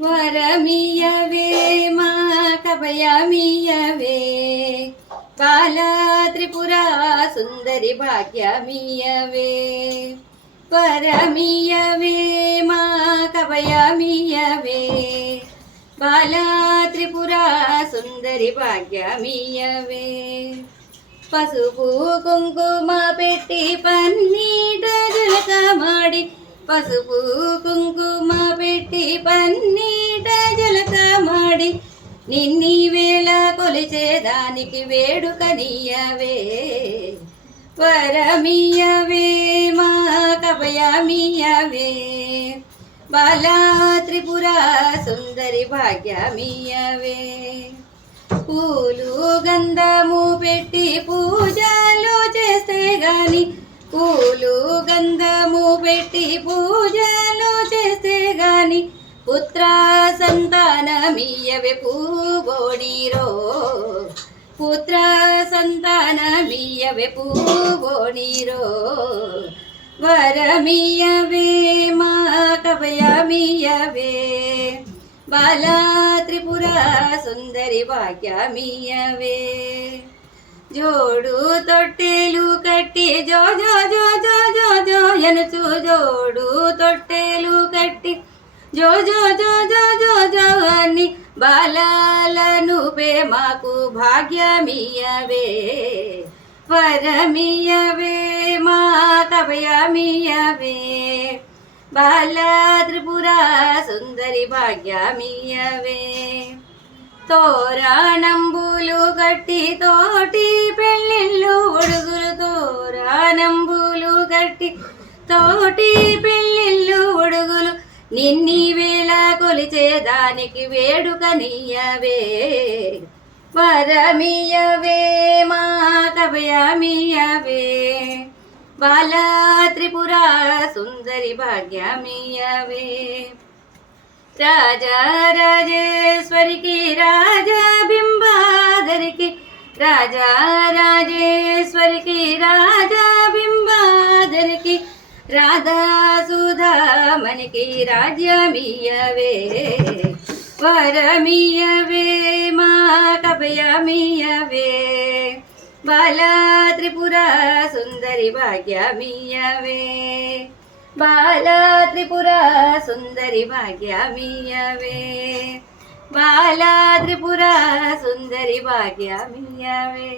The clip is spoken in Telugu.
వరమియవే మా కభయమియవే బాల త్రిపురా సుందరి భాగ్యమియవే. వరమియవే మా కభయమియవే బాల త్రిపురా సుందరి భాగ్యమియవే. పసుపు కుంకుమ పెట్టి పన్నీట జలకమాడి పసుపు కుంకుమ పెట్టి పన్నీ నిన్ని వేళ కొలిచేదానికి వేడుక నీయవే. వరమియవే మా కవయమీయవే బాలా త్రిపుర సుందరి భాగ్యమీయవే. పూలు గంధము పెట్టి పూజలు చేస్తే గాని పూలు గంధము పెట్టి పూజ గాని పుత్ర సంతానమియవే పూబోడిరో పుత్ర సంతానమియవే పూబోడిరో వరమియవే మా కభయమియవే బాలా త్రిపుర సుందరి భాగ్యమియవే జోడు తొట్టెలు కట్టి జో జో జో జో జో జో ఎనుచు జోడు తొట్టెలు కట్టి జో జో జో జో జో జో అని బాలలను పే మాకు భాగ్యమియవే వరమియవే మా కభయమియవే బాల త్రిపుర సుందరి భాగ్యమియవే తోరాణంబులు గట్టి తోటి పెళ్ళిళ్ళు ఉడుగులు తోరాణంబులు గట్టి తోటి పెళ్ళి నిన్ని వేళ కొలిచేదానికి వేడుక నీయవే వరమియవే మా కభయమియవే బాలా త్రిపుర సుందరి భాగ్యమియవే రాజా రాజేశ్వరికి రాజా బింబాదరికి. రాజా రాజేశ్వరికి రాజా బింబాదరికి. రాధా సుధామణికి రాజ్యమియవే వరమియవే మా కభయమియవే బాల త్రిపుర సుందరి భాగ్యమియవే బాల త్రిపుర సుందరి భాగ్యమియవే బాల త్రిపుర సుందరి భాగ్యమియవే.